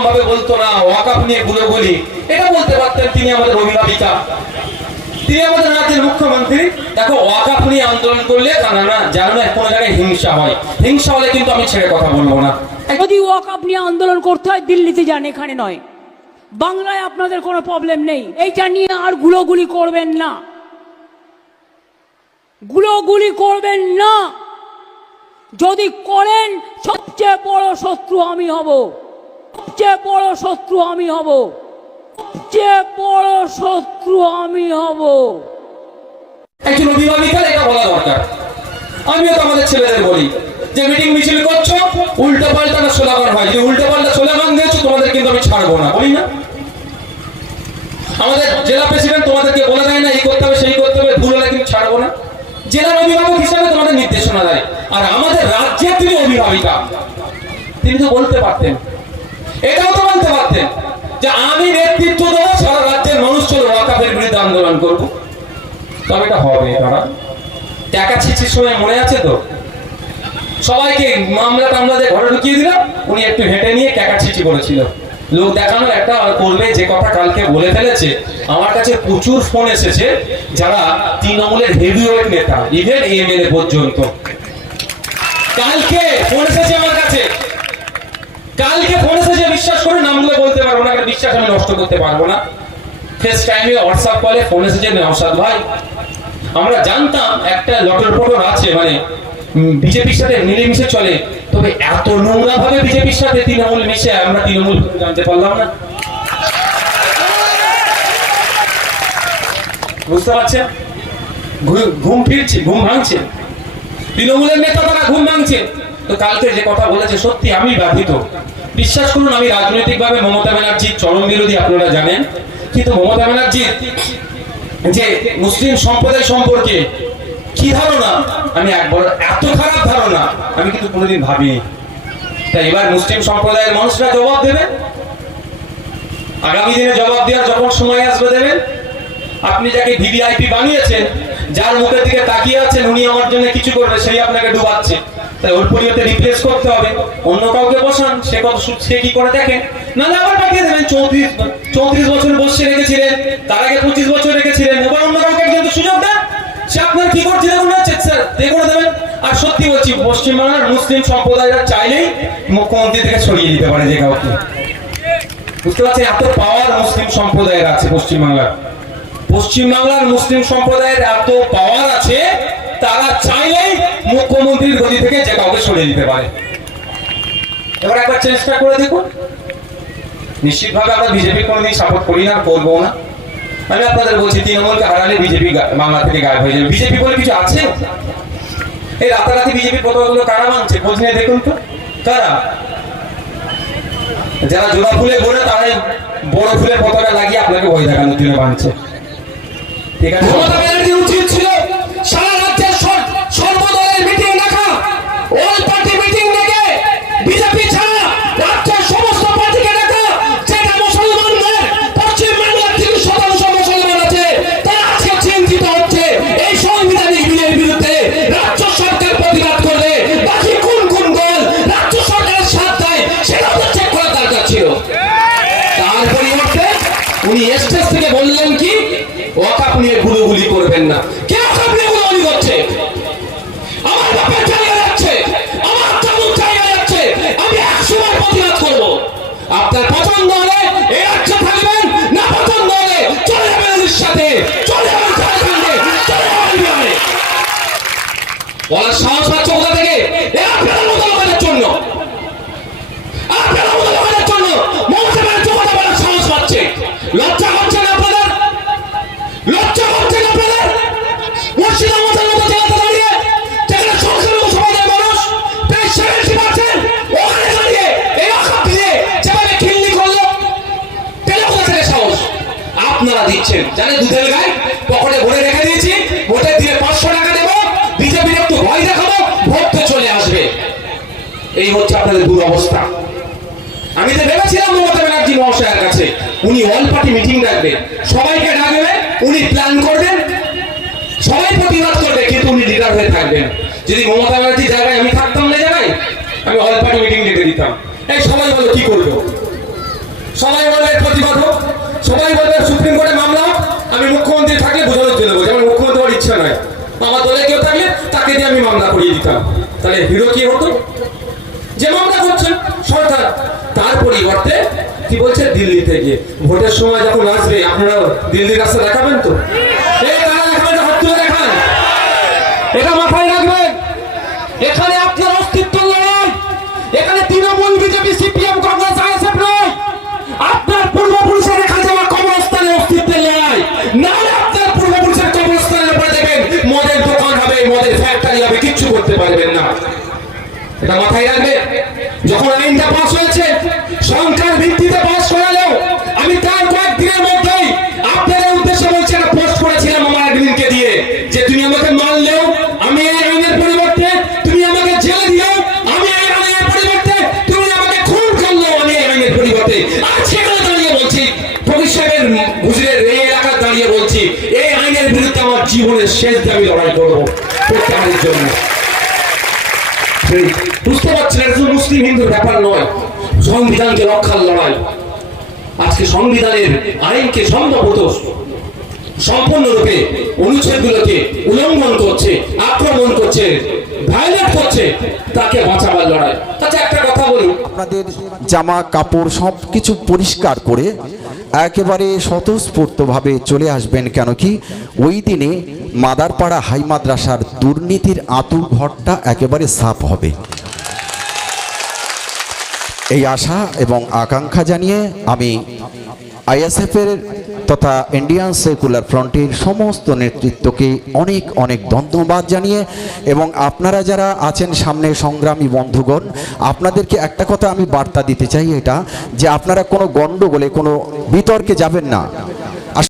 ভাবে বলতো না ওয়াকাফ নিয়ে গুলো বলি। এটা বলতে পারতেন তিনি আমাদের অভিভাবিকা। তিনি আমাদের রাজ্যের মুখ্যমন্ত্রী। দেখো ওয়াকাফ নিয়ে আন্দোলন করলে না না জানো না কোনো জায়গায় হিংসা হয়। হিংসা হলে কিন্তু আমি ছেড়ে কথা বলব না। যদি ওয়াকাপ নিয়ে আন্দোলন করতে হয়, দিল্লিতে যান, এখানে নয়। বাংলায় আপনাদের কোনো প্রবলেম নেই। এইটা নিয়ে আর গুলোগুলি করবেন না। গুলোগুলি করবেন না। যদি করেন, সবচেয়ে বড় শত্রু আমি হব। সবচেয়ে বড় শত্রু আমি হব। সবচেয়ে বড় শত্রু আমি হব। একজন এটা বলা দরকার। আমিও তো আমাদের ছেলেদের বলি, যে মিটিং মিছিল করছ, উল্টো পাল্টা না স্লোগান হয়। যে উল্টো পাল্টা স্লোগান দিয়েছ, তোমাদের কিন্তু আমি ছাড়বো না, বলি না? আমাদের জেলা প্রেসিডেন্ট তোমাদেরকে বলে দেয় না, এই করতে হবে, সেই করতে হবে, ভুল হলে কিন্তু ছাড়বো না। জেলার অভিভাবক হিসাবে তোমাদের নির্দেশনা দেয়। আর আমাদের রাজ্যের তিনি অভিভাবিকা। তিনি তো বলতে পারতেন এটাও তো বলতে পারতেন যে আমি নেতৃত্ব দেবো, সারা রাজ্যের মানুষ চলো ওয়াকাফের বিরুদ্ধে আন্দোলন তবে এটা হবে তারা টাকা সময় মনে আছে তো? সবাইকে মামলা টামলা ঘরে ঢুকিয়ে দিল উনি একটু হেঁটে নিয়ে ক্যাকা ছিচি করেছিল লোক দেখানো একটা করবে, যে কথা কালকে বলে ফেলেছে। আমার কাছে প্রচুর ফোন এসেছে, যারা তৃণমূলের হেভিওয়েট নেতা ইভেন এম এল এ পর্যন্ত। কালকে ফোন এসেছে আমার কাছে। কালকে ফোন এসেছে বিশ্বাস করে নামগুলো বলতে পারব না বিশ্বাস আমি নষ্ট করতে পারব না। ফেস টাইমে হোয়াটসঅ্যাপ কলে ফোন এসেছে নওশাদ ভাই, আমরা জানতাম একটা আছে মানে বিজেপির সাথে চলে, তবে এত বিজেপির সাথে তৃণমূল মিশে, আমরা তৃণমূল জানতে পারলাম না। বুঝতে পারছেন? ঘুম ফিরছে, ঘুম ভাঙছে। তৃণমূলের নেতা তারা ঘুম ভাঙছে। তো কালকে যে কথা বলেছে, সত্যি আমি বাধিত বিশ্বাস করুন, আমি রাজনৈতিকভাবে মমতা ব্যানার্জির চরম বিরোধী, আপনারা জানেন। কিন্তু মমতা ব্যানার্জি, যে মুসলিম সম্প্রদায় সম্পর্কে কি ধারণা? আমি একবার এত খারাপ ধারণা আমি কিন্তু কোনোদিন ভাবিনি। তাই এবার মুসলিম সম্প্রদায়ের মানুষরা জবাব দেবে? আগামী দিনে জবাব দেওয়ার যখন সময় আসবে, দেবেন? আপনি যাকে ভিভিআইপি বানিয়েছেন, যার মুখের দিকে তাকিয়ে আছেন, উনি আমার জন্য কিছু করবে, সেই আপনাকে ডুবাচ্ছে। তাই ওর পরিবর্তে রিপ্লেস করতে হবে। অন্য কাউকে বসান, সে কত সে কি করে দেখেন আবার পাঠিয়ে দেবেন। চৌত্রিশ চৌত্রিশ বছর বসে রেখেছিলেন, তার আগে পঁচিশ বছর রেখেছিলেন। এবার অন্য কাউকে সুযোগ দেন। সে আপনার কি হচ্ছে স্যার দেখুন দেবেন। আর সত্যি বলছি, পশ্চিমবাংলার মুসলিম সম্প্রদায়রা চাইলেই মুখ্যমন্ত্রী থেকে সরিয়ে দিতে পারে যে কাউকে। বুঝতে পারছেন? এত পাওয়ার মুসলিম সম্প্রদায়ের আছে পশ্চিমবাংলার। পশ্চিমবাংলার মুসলিম সম্প্রদায়ের এত পাওয়ার আছে, তারা চাইলেই থেকে কাউকে সরিয়ে দিতে পারে। এবার একবার চেষ্টা করে দেখুন। নিশ্চিতভাবে আমরা বিজেপি কোনোদিন সাপোর্ট করি না করব না। আমি আপনাদের বলছি, তৃণমূলকে হারালে বিজেপি বাংলা থেকে গায়েব হয়ে যাবে। বিজেপি বলে কিছু আছে? এই রাতারাতি বিজেপি পতাকাগুলো কারা মানছে? খোঁজ নিয়ে দেখুন তো। কারা? যারা জোড়া ফুলে ঘোরে তারাই বড় ফুলের পতাকা লাগিয়ে আপনাকে ভয় দেখানোর জন্য বানছে। ঠিক আছে? উনি স্টেজ থেকে বললেন কি ওয়াকাপ নিয়ে গুলোগুলি করবেন না। কে ওয়াকাপ নিয়ে গুলোগুলি করছে? আমার যাচ্ছে আমার যাচ্ছে, আমি একশো বার প্রতিবাদ করব। আপনার পছন্দ হলে থাকবেন, না পছন্দ হলে চলে যাবেন সাথে, চলে যাবেন চলে যাবেন এই হচ্ছে আপনাদের দুরবস্থা আমি তো ভেবেছিলাম মমতা ব্যানার্জি মহাশয়ের কাছে, উনি অল পার্টি মিটিং রাখবেন সবাইকে ডাকবেন উনি প্ল্যান করবেন, সবাই প্রতিবাদ করবে, কিন্তু উনি লিডার হয়ে থাকবেন। যদি মমতা ব্যানার্জি জায়গায় আমি থাকতাম না জায়গায়, আমি অল পার্টি মিটিং ডেকে দিতাম। এই সবাই বলো কি করব? সবাই বলবে প্রতিবাদ হোক, সবাই বলবে সুপ্রিম কোর্টে মামলা হোক, আমি মুখ্যমন্ত্রী থাকলে বোঝানোর জন্য বলছি, আমার মুখ্যমন্ত্রী হওয়ার ইচ্ছা নয় আমার দলে কেউ থাকলে তাকে দিয়ে আমি মামলা করিয়ে দিতাম। তাহলে হিরো কি হতো? যে মামলা করছেন সরকার, তার পরিবর্তে কি বলছে দিল্লি থেকে ভোটের সময় যখন আসবে আপনারা দিল্লির রাস্তা দেখাবেন তো? এটা মাথায় রাখবেন। এখানে আপনার অস্তিত্ব লড়াই এখানে Trinamool, BJP, CPM, Congress, ISF নয় আপনার পূর্বপুরুষের রেখা যাওয়া কবরস্থানে অস্তিত্বের লড়াই না আপনার পূর্বপুরুষের কবরস্থানের উপরে দেখবেন, মদের দোকান হবে, মদের ফ্যাক্টরি হবে, কিচ্ছু করতে পারবেন না। এটা মাথায় রাখবে পাস হয়েছে। সংখ্যার ভিত্তিতে পাস করালেও আমি তার কয়েকদিনের মধ্যেই আপনাদের উদ্দেশ্যে বলছি, একটা পোস্ট করেছিলাম আমার একদিনকে দিয়ে, যে তুমি আমাকে মারলেও আমি এই আইনের পরিবর্তে তুমি আমাকে জেলে দিও, আমি এই আইনের পরিবর্তে তুমি আমাকে খুন করলেও আমি এই আইনের পরিবর্তে। আর সেখানে দাঁড়িয়ে বলছি, ফকির সাহেবের হুজুরের এই এলাকায় দাঁড়িয়ে বলছি, এই আইনের বিরুদ্ধে আমার জীবনের শেষ দাবি লড়াই করব প্রত্যাহারের জন্য। বুঝতে পারছেন এটা শুধু মুসলিম হিন্দুর ব্যাপার নয়। সংবিধানকে রক্ষার লড়াই, আজকে সংবিধানের আইনকে সম্ভবত সম্পূর্ণরূপে অনুচ্ছেদগুলোকে উল্লঙ্ঘন করছে, আক্রমণ করছে করছে, তাকে লড়াই। আচ্ছা একটা কথা বলি জামা কাপড় সব কিছু পরিষ্কার করে একেবারে স্বতঃস্ফূর্তভাবে চলে আসবেন কেন কি? ওই দিনে মাদারপাড়া হাই মাদ্রাসার দুর্নীতির আঁতুর ঘরটা একেবারে সাফ হবে। এই আশা এবং আকাঙ্ক্ষা জানিয়ে আমি আইএসএফের তথা ইন্ডিয়ান সেকুলার ফ্রন্টের সমস্ত নেতৃত্বকে অনেক অনেক ধন্যবাদ জানিয়ে এবং আপনারা যারা আছেন সামনে সংগ্রামী বন্ধুগণ, আপনাদেরকে একটা কথা আমি বার্তা দিতে চাই এটা, যে আপনারা কোনো গণ্ডগোলে, কোনো বিতর্কে যাবেন না।